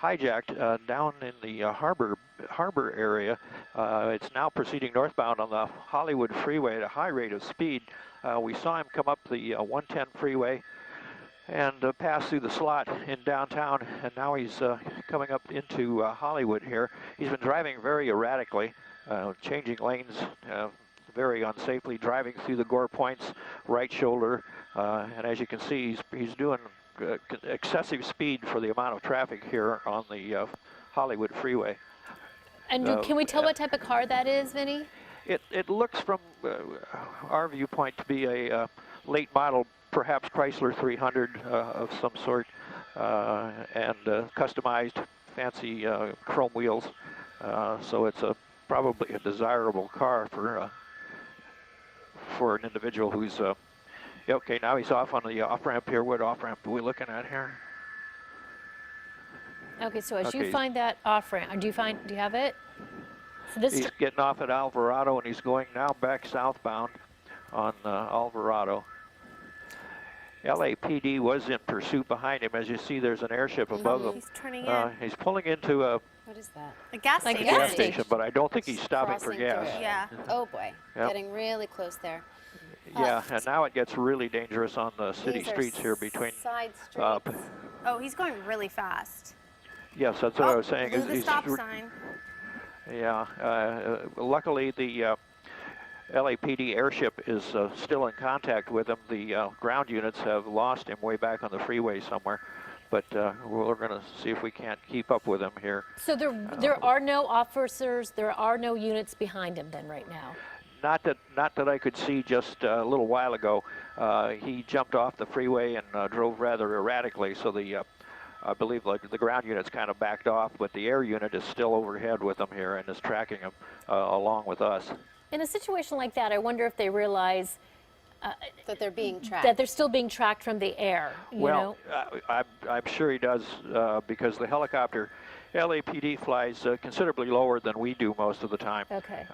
hijacked down in the harbor area. It's now proceeding northbound on the Hollywood freeway at a high rate of speed. We saw him come up the 110 freeway and pass through the slot in downtown, and now he's coming up into Hollywood here. He's been driving very erratically, changing lanes very unsafely, driving through the gore points, right shoulder, and as you can see, he's doing excessive speed for the amount of traffic here on the Hollywood freeway. And can we tell what type of car that is, Vinny? It looks from our viewpoint to be a late model, perhaps Chrysler 300 of some sort, and customized fancy chrome wheels. So it's probably a desirable car for an individual who's okay. Now he's off on the off ramp here. What off ramp are we looking at here? Okay, so as you find that off ramp, do you have it? So this he's getting off at Alvarado, and he's going now back southbound on Alvarado. LAPD was in pursuit behind him. As you see, there's an airship above him. He's turning in. He's pulling into a What is that? A gas station. gas station, but I don't think he's stopping for Crossing gas. through. Yeah. Oh boy, Yep. getting really close there. Yeah, and now it gets really dangerous on the city These are streets here between. side streets. Oh, he's going really fast. Yes, that's what I was saying. Blew the stop sign. Yeah, luckily the LAPD airship is still in contact with him. The ground units have lost him way back on the freeway somewhere, but we're going to see if we can't keep up with him here. So there are no officers, there are no units behind him then right now? Not that I could see just a little while ago. He jumped off the freeway and drove rather erratically, so I believe the ground unit's kind of backed off, but the air unit is still overhead with him here and is tracking him along with us. In a situation like that, I wonder if they realize that they're being tracked. that they're still being tracked from the air. You know? I'm sure he does because the helicopter, LAPD flies considerably lower than we do most of the time. Okay.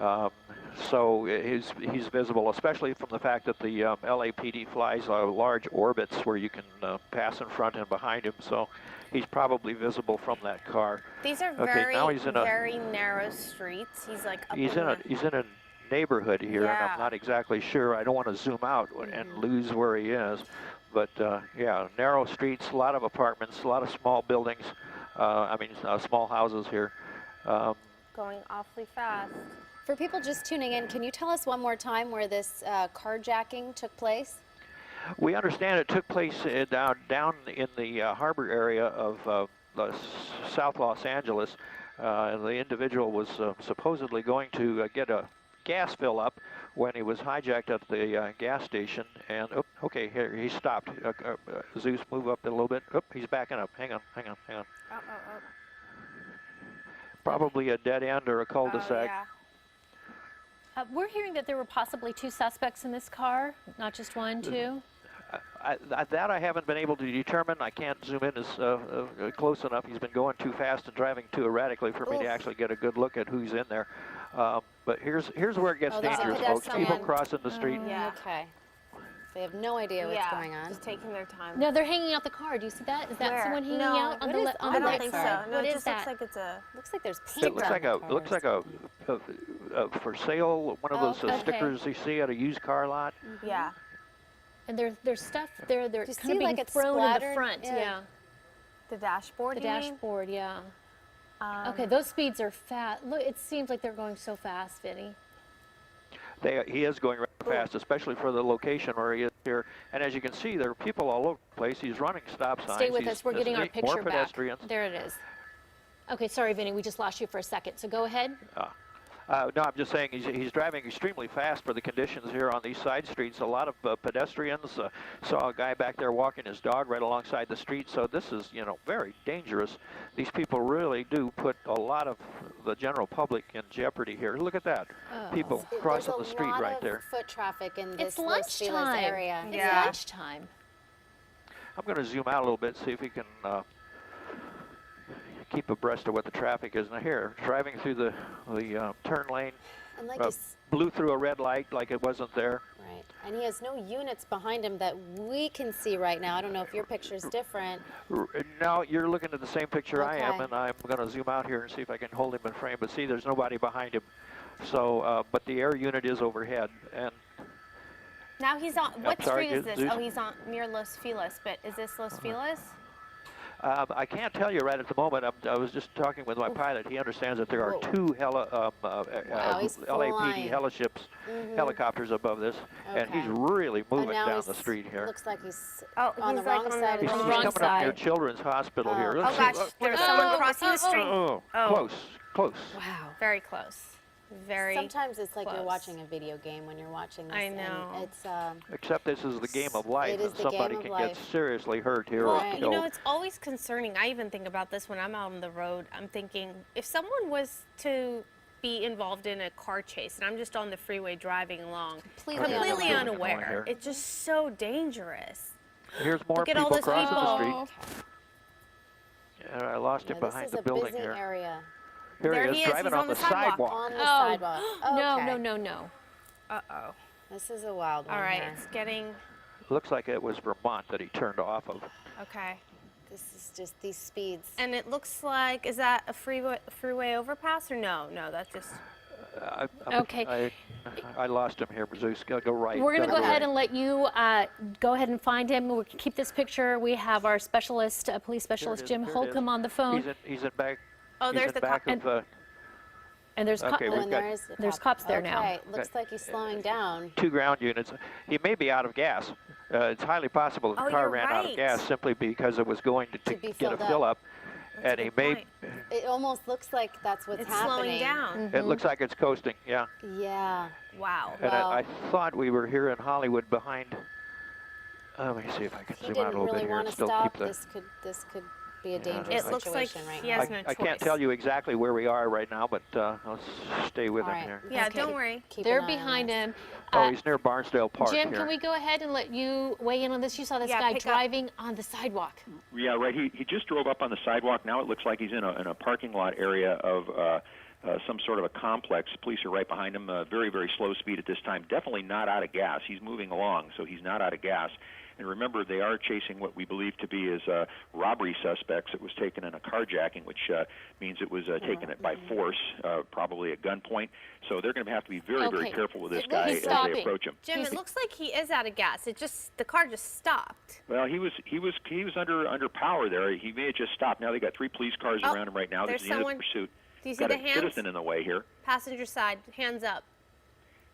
So he's visible, especially from the fact that the LAPD flies large orbits where you can pass in front and behind him. So he's probably visible from that car. These are very narrow streets. He's like up he's in a neighborhood here, and I'm not exactly sure. I don't want to zoom out and lose where he is, but yeah, narrow streets, a lot of apartments, a lot of small buildings. Small houses here. Going awfully fast. For people just tuning in, can you tell us one more time where this carjacking took place? We understand it took place down in the harbor area of South Los Angeles. The individual was supposedly going to get a gas fill up when he was hijacked at the gas station. And okay, here he stopped. Zeus, move up a little bit. He's backing up. Hang on. Oh. Probably a dead end or a cul-de-sac. Yeah. We're hearing that there were possibly 2 suspects in this car, not just 1, 2. That I haven't been able to determine. I can't zoom in as close enough. He's been going too fast and driving too erratically for me to actually get a good look at who's in there. But here's where it gets dangerous, folks. People crossing the street. Yeah. Okay. They have no idea what's going on. Just taking their time. No, they're hanging out the car. Do you see that? Is that someone hanging out on the left side? I don't think so. No, What it is just that? looks like it's a. Looks like there's paint. It looks like a for sale, one of those stickers you see at a used car lot. Yeah. And there's stuff there. They're kind of being like it's thrown in the splattered? front. Yeah. The dashboard. The you mean? dashboard. Yeah. Okay, those speeds are fast. Look, it seems like they're going so fast, Vinny. He is going really fast, especially for the location where he is here. And as you can see, there are people all over the place. He's running stop signs. Stay with us. We're getting our picture more pedestrians. back. There it is. Okay, sorry, Vinny. We just lost you for a second. So go ahead. No, I'm just saying he's driving extremely fast for the conditions here on these side streets. A lot of pedestrians. Saw a guy back there walking his dog right alongside the street. So this is, very dangerous. These people really do put a lot of the general public in jeopardy here. Look at that. People crossing the street right there. There's a lot of foot traffic in this It's Los Feliz lunchtime. area. It's Yeah. lunchtime. I'm going to zoom out a little bit, see if we can keep abreast of what the traffic is. Now here, driving through the turn lane, And like blew through a red light like it wasn't there. right. And he has no units behind him that we can see right now. I don't know if your picture's different. Now you're looking at the same picture I am, Okay. and I'm going to zoom out here and see if I can hold him in frame. But see, there's nobody behind him. So, but the air unit is overhead, and Now he's on, what sorry, street is this? Zeus? Oh, he's on near Los Feliz, but is this Los Feliz? I can't tell you right at the moment. I was just talking with my pilot. He understands that there are Whoa. two He's LAPD flying. helicopters above this, and he's Okay. really But moving now down the street here. Looks like he's Oh, on the he's like wrong on side the- He's, of the he's street. coming up near side. Children's Hospital here. Oh. Let's Oh see. gosh, there's Oh, someone oh, crossing the street. Oh, Oh. close. Wow. Very close. Very Sometimes it's like you're close. watching a video game when you're watching this. I and know. it's Except this is the game of life, It is and the somebody game of can life. get seriously hurt here Well, or Right. you know, killed. it's always concerning. I even think about this when I'm out on the road. I'm thinking, if someone was to be involved in a car chase and I'm just on the freeway driving along, Completely completely unaware. unaware, it's just so dangerous. Here's more Look at all people those crossing the people. street. And I lost him this behind is the a building busy here. area. Here There he is, driving he's on on the the sidewalk. sidewalk. On the Oh. sidewalk. No, Okay. no, no, no. Uh-oh. This is a wild one All right, here. it's getting, Looks like it was Vermont that he turned off of. okay. This is just these speeds. And it looks like, is that a freeway overpass or no? No, that's just, Okay. I lost him here, Zeus. Go right. We're going to Gotta go ahead right. and let you go ahead and find him. We'll keep this picture. We have our specialist, police specialist is, Jim here it Holcomb is. on the phone. He's in back. oh, he's there's in the back cop. of. And there's Okay, Oh, we've and got- there's cops there now. Okay, looks like he's slowing down. Two ground units. He may be out of gas. It's highly possible that the Oh, car you're ran out of right. gas simply because it was going to be get a filled fill up. That's And a he good may. point. It almost looks like that's what's It's happening. slowing down. It looks like it's coasting. Yeah. Yeah. Wow. And Well- I thought we were here in Hollywood behind. Let me see if I can He zoom out a didn't little really bit here want and to still stop. keep the. This could be a dangerous It looks like situation right he now. has no I can't choice. tell you exactly where we are right now, but let's stay with All him right. here. Yeah, Okay. don't worry. Keep They're an eye on behind this. him. Oh, he's near Barnsdale Park Jim, here. can we go ahead and let you weigh in on this? You saw this Yeah, guy pick up. driving on the sidewalk. Yeah, right. He just drove up on the sidewalk. Now it looks like he's in a parking lot area of some sort of a complex. Police are right behind him. Very, very slow speed at this time. Definitely not out of gas. He's moving along, so he's not out of gas. And remember, they are chasing what we believe to be as robbery suspects. It was taken in a carjacking, which means it was taken by force, probably at gunpoint. So they're going to have to be very, very Okay. careful with this He's guy as stopping. they approach him. Jim, He's- it looks like he is out of gas. The car just stopped. Well, he was under power there. He may have just stopped. Now they got 3 police cars Oh, around him right now. This there's is the end of someone- the pursuit. Do you see Got the a hands? citizen in the way here. Passenger side, hands up.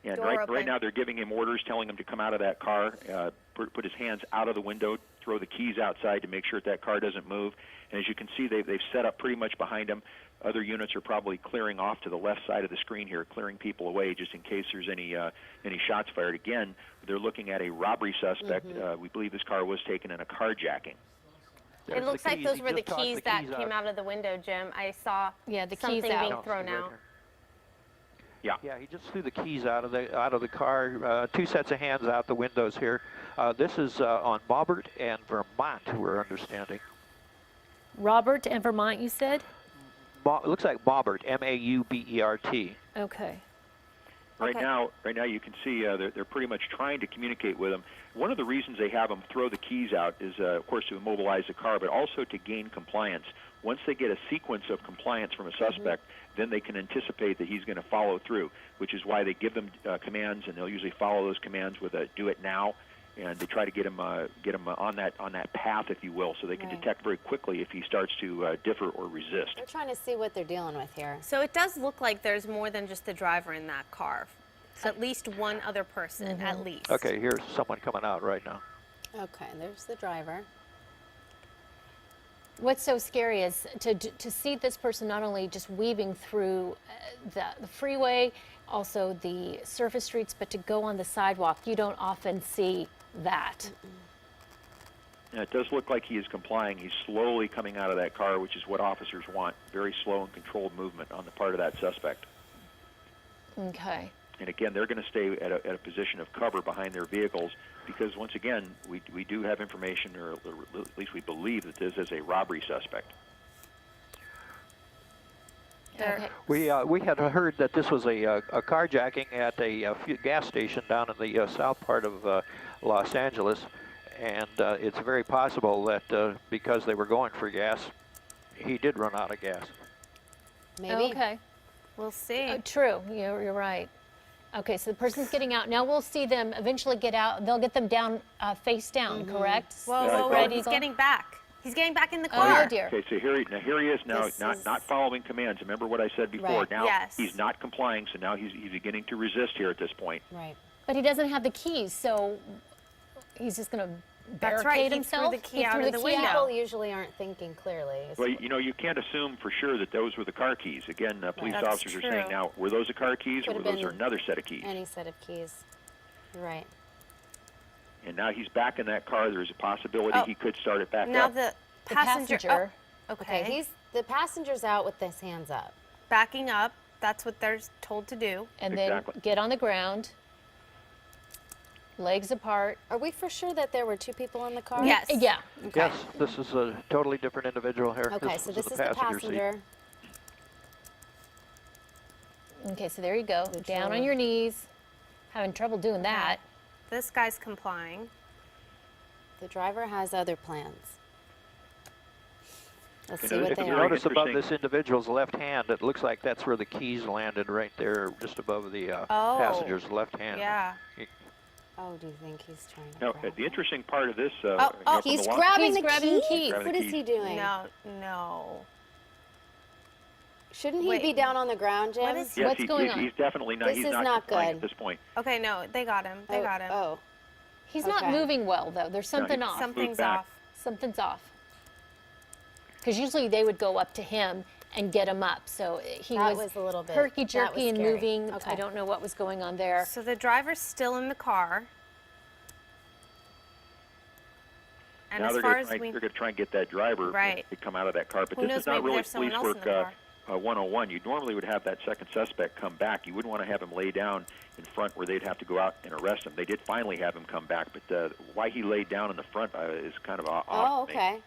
And Door right open. now they're giving him orders, telling him to come out of that car, put his hands out of the window, throw the keys outside to make sure that car doesn't move. And as you can see, they've set up pretty much behind him. Other units are probably clearing off to the left side of the screen here, clearing people away just in case there's any shots fired. Again, they're looking at a robbery suspect. We believe this car was taken in a carjacking. There's It looks the like keys. those He were the just tossed keys the that keys came out of the window, Jim. I saw Yeah, the something keys out. being No, thrown see right out. here. Yeah. Yeah, he just threw the keys out of the car. 2 sets of hands out the windows here. This is on Maubert and Vermont, we're understanding. Robert and Vermont, you said? It looks like Maubert, M-A-U-B-E-R-T. Okay. Right Okay. now, you can see they're pretty much trying to communicate with him. One of the reasons they have him throw the keys out is, of course, to immobilize the car, but also to gain compliance. Once they get a sequence of compliance from a suspect, then they can anticipate that he's going to follow through, which is why they give them commands, and they'll usually follow those commands with a "do it now," and they try to get him on that path, if you will, so they can Right. detect very quickly if he starts to differ or resist. We're trying to see what they're dealing with here. So it does look like there's more than just the driver in that car. At least one other person, at least. Okay, here's someone coming out right now. Okay, there's the driver. What's so scary is to see this person not only just weaving through the freeway, also the surface streets, but to go on the sidewalk. You don't often see that. And it does look like he is complying. He's slowly coming out of that car, which is what officers want. Very slow and controlled movement on the part of that suspect. Okay. And again, they're going to stay at a position of cover behind their vehicles because, once again, we do have information, or at least we believe that this is a robbery suspect. Okay. We had heard that this was a carjacking at a gas station down in the south part of Los Angeles, and it's very possible that because they were going for gas, he did run out of gas. Maybe. Okay. We'll see. True. You're right. Okay, so the person's getting out. Now we'll see them eventually get out. They'll get them down, face down, correct? Whoa, Yeah, whoa, well, whoa! He's getting back. He's getting back in the car. Oh dear. Okay, so here he is now, This not is- not following commands. Remember what I said before. Right. Now Yes. he's not complying, so now he's beginning to resist here at this point. Right. But he doesn't have the keys, so he's just going to That's barricade right, he threw himself. the key out threw of the window. People usually aren't thinking clearly. Well, you can't assume for sure that those were the car keys. Again, police That's officers are saying true. now, were those the car keys or Could were have those been another set of keys? Any set of keys. You're right. And now he's back in that car. There's a possibility Oh. he could start it back Now up. the The passenger. passenger. Oh, Okay, the passenger's out with his hands up. backing up. That's what they're told to do. And Exactly. then get on the ground, legs apart. Are we for sure that there were two people in the car? Yes. Yeah. Okay. Yes, this is a totally different individual here. Okay, so this was is in the passenger seat. passenger. Okay, so there you go. Good Down on job. your knees. Having trouble doing that. This guy's complying. The driver has other plans. Let's You see know, what it's they very are. Notice above interesting. this individual's left hand, it looks like that's where the keys landed, right there, just above the Oh. passenger's left hand. Yeah. Oh, do you think he's trying to Now, grab the it? interesting part of this, oh, from He's the walk- grabbing He's the grabbing the keys? keys. Grabbing What the is he keys. doing? No. Shouldn't he Wait. be down on the ground, Jim? What is- Yes, What's going on? he's definitely not. This He's is not not complying good. at this point. Okay, no, they got him. They got him. Oh, He's not Okay. moving well, though. There's something he's- off. Something's back. off. Something's off. Because usually they would go up to him and get him up. So he That was was a little bit- herky that jerky was and scary. moving. Okay. I don't know what was going on there. So the driver's still in the car. And Now as they're far going as to we, they're going to try and get that driver Right. to come out of that car. But Who this knows, is not maybe really there's someone police else in work the car. 101. You normally would have that second suspect come back. You wouldn't want to have him lay down in front where they'd have to go out and arrest him. They did finally have him come back, but why he laid down in the front is kind of odd. oh, to me. okay.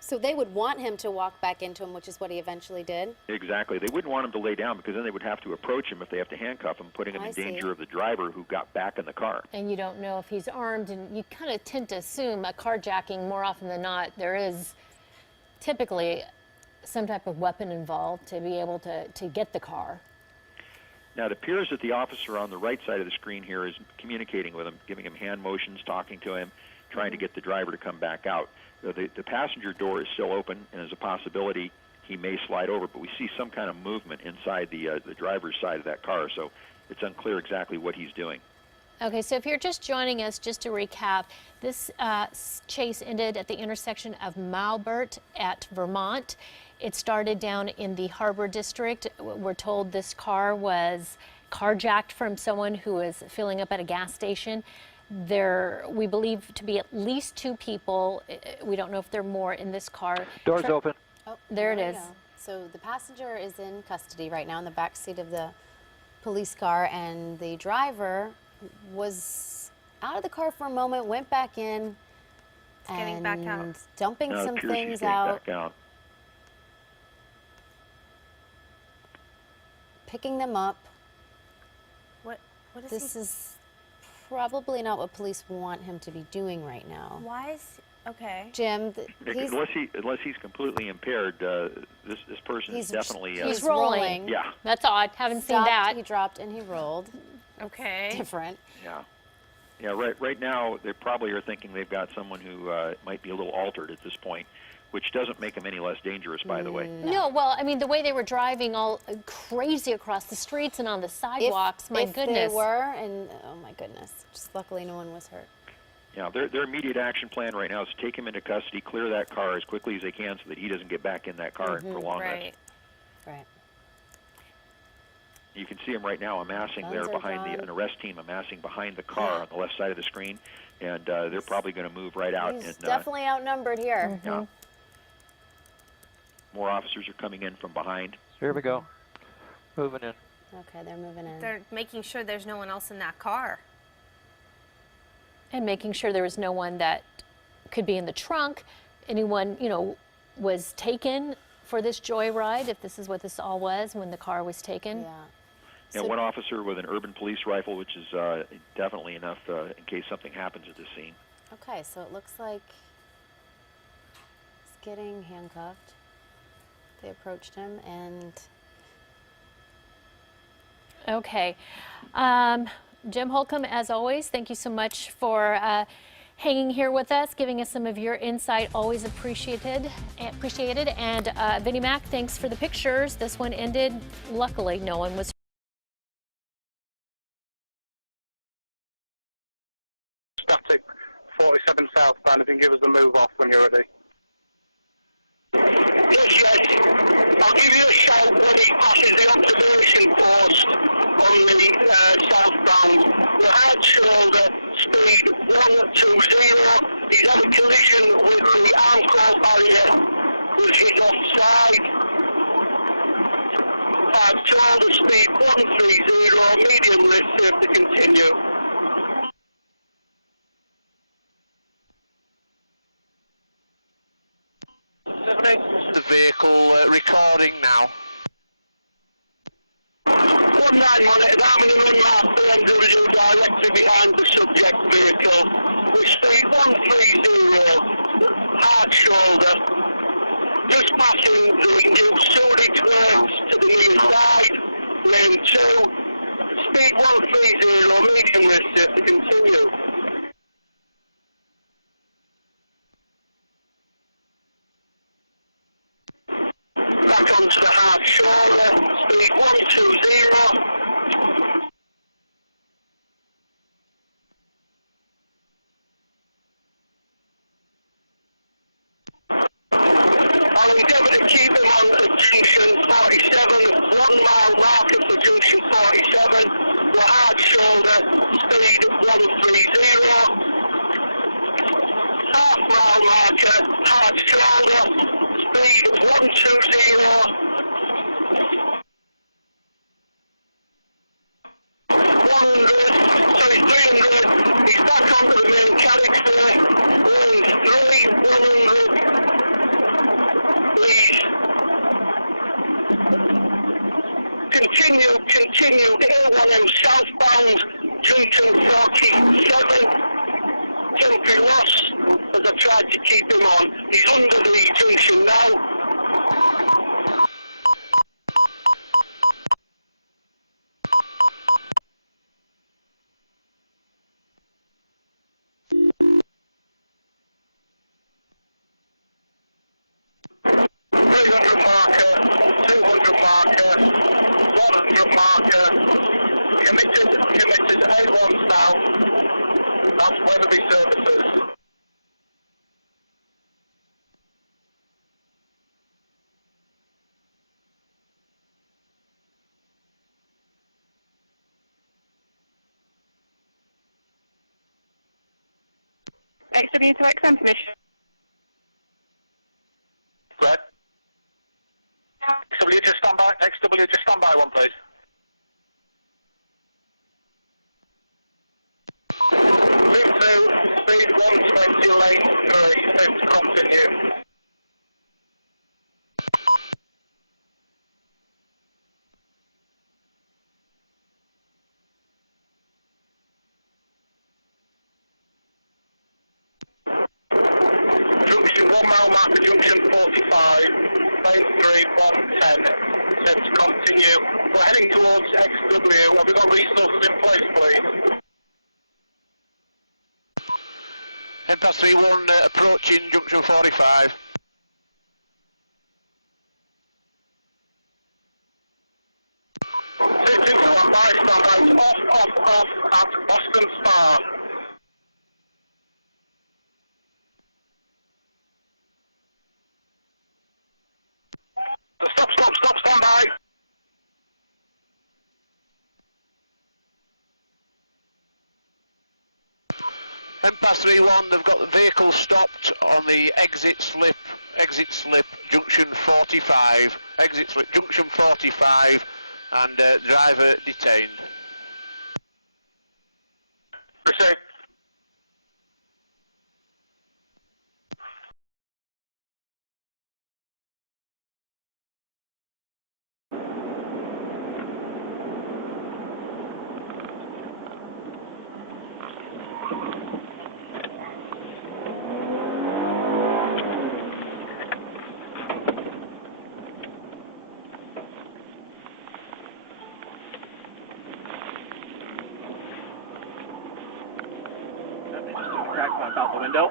So they would want him to walk back into him, which is what he eventually did. Exactly. They wouldn't want him to lay down because then they would have to approach him if they have to handcuff him, putting him I in see. danger of the driver who got back in the car. And you don't know if he's armed. And you kind of tend to assume a carjacking, more often than not, there is typically some type of weapon involved to be able to get the car. Now, it appears that the officer on the right side of the screen here is communicating with him, giving him hand motions, talking to him, trying to get the driver to come back out. The passenger door is still open, and there's a possibility he may slide over, but we see some kind of movement inside the driver's side of that car, so it's unclear exactly what he's doing. Okay, so if you're just joining us, just to recap, this chase ended at the intersection of Malbert at Vermont. It started down in the Harbor District. We're told this car was carjacked from someone who was filling up at a gas station. There, we believe to be at least two people. We don't know if there are more in this car. Doors open. Oh, There it we is. go. So the passenger is in custody right now in the back seat of the police car, and the driver was out of the car for a moment, went back in, getting and back out. dumping Now, it some appears he's things getting out, back out. picking them up. what is This he? is probably not what police want him to be doing right now. Why is okay? Jim, he's, Unless he's completely impaired, this person is he's definitely He's he's rolling. rolling. yeah. That's odd. Haven't seen Stopped, that. He dropped and he rolled. Okay. Different. Yeah, right now they probably are thinking they've got someone who might be a little altered at this point, which doesn't make him any less dangerous, by the way. No, well, I mean, the way they were driving all crazy across the streets and on the sidewalks, my if goodness. they were, and oh my goodness, just luckily no one was hurt. Yeah, their immediate action plan right now is to take him into custody, clear that car as quickly as they can so that he doesn't get back in that car and prolong this. Right. Right. You can see him right now amassing Guns there are behind drawn. an arrest team amassing behind the car on the left side of the screen, and they're probably going to move right out. He's And definitely outnumbered here. yeah, more officers are coming in from behind. Here we go. Moving in. Okay, they're moving in. They're making sure there's no one else in that car. And making sure there was no one that could be in the trunk. Anyone, was taken for this joyride, if this is what this all was when the car was taken? Yeah. Yeah, So- one officer with an urban police rifle, which is definitely enough in case something happens at the scene. Okay, so it looks like he's getting handcuffed. They approached him and Okay. Jim Holcomb, as always, thank you so much for hanging here with us, giving us some of your insight. Always appreciated. And Vinnie Mac, thanks for the pictures. This one ended. Luckily, no one was. Static 47 southbound. If you can give us the move off when you're ready. Yes. I'll give you a shout when he passes the observation post on the southbound. The hard shoulder, speed 120. He's had a collision with the armcore barrier, which is offside. Hard shoulder, speed 130. Medium lift, safe to continue. The vehicle recording now. 19 on it, I'm going to run my 400 directly behind the subject vehicle. With speed 130, hard shoulder. Just passing the new Shoreditch works to the near side, lane 2. Speed 130, medium risk to continue. Back onto the hard shoulder, speed 120. I'll endeavour to keep him on at junction 47, 1 mile marker for junction 47, the hard shoulder, speed 130. Half mile marker, hard shoulder, speed 120. 300. He's back onto the main carriageway. Lane 3, 100. Please. Continue. A1M southbound, junction 47. Temporary loss as I tried to keep him on. He's under the junction now. Marker, 200 marker, 100 marker, committed A1 south, that's Weatherby Services. XW to XM permission. Right. XW just stand by. XW just stand by one, please. Move to speed 120, lane 3, set to continue. Junction 1 mile marker, junction 45, lane 3, 110, set to continue. We're heading towards XW. Have we got resources in place, please? Impasse 31 approaching junction 45. Sitting on my standby, off at Boston Spa. Stop, stand by. Impasse 31, they've got the vehicle stopped on the exit slip, junction 45, exit slip, junction 45, and driver detained. Proceed. window.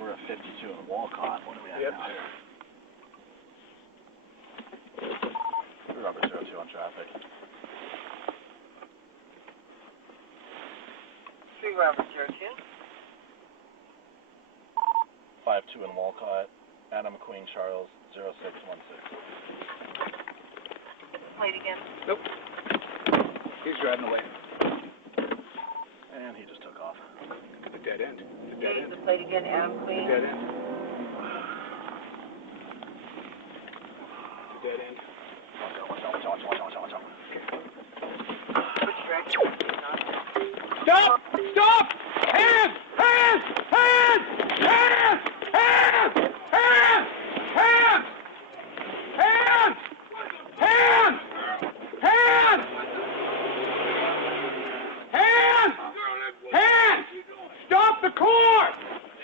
We're at 52 in Walcott. What do we have now here? Robert 02 on traffic. Robert 02. 52 in Walcott. Adam McQueen Charles 0616. Plate again. Nope. He's driving away. And he just took off. A dead end. A dead end. The plate again, Adam Queen. A dead end. A dead end. Watch out. Which direction is he on? Stop! Stop! Hands! Hands! Hands! Hands! Hands! Hands! Hands! Hands! Hands! Hands! Hands! Hands! Stop the car!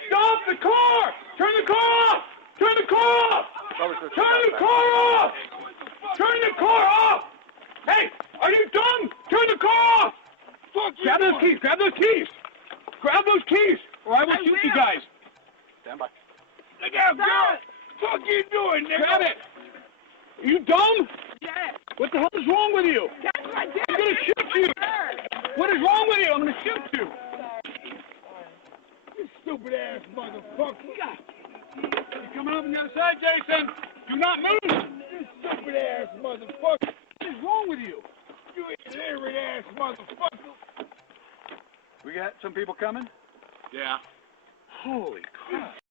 Stop the car! Turn the car off! Turn the car off! Turn the car off! Turn the car off! Hey, are you dumb? Turn the car off! Grab those keys! Grab those keys! Grab those keys, or I will shoot you guys! Stand by. Look out, girl! What you doing, nigga? Grab it! Are you dumb? Yeah. What the hell is wrong with you? That's my dad. I'm gonna shoot you! What is wrong with you? I'm gonna shoot you! You stupid ass motherfucker! You coming up on the other side, Jason? Do not move! You stupid ass motherfucker! What is wrong with you? You illiterate ass motherfucker! We got some people coming? Yeah. Holy crap.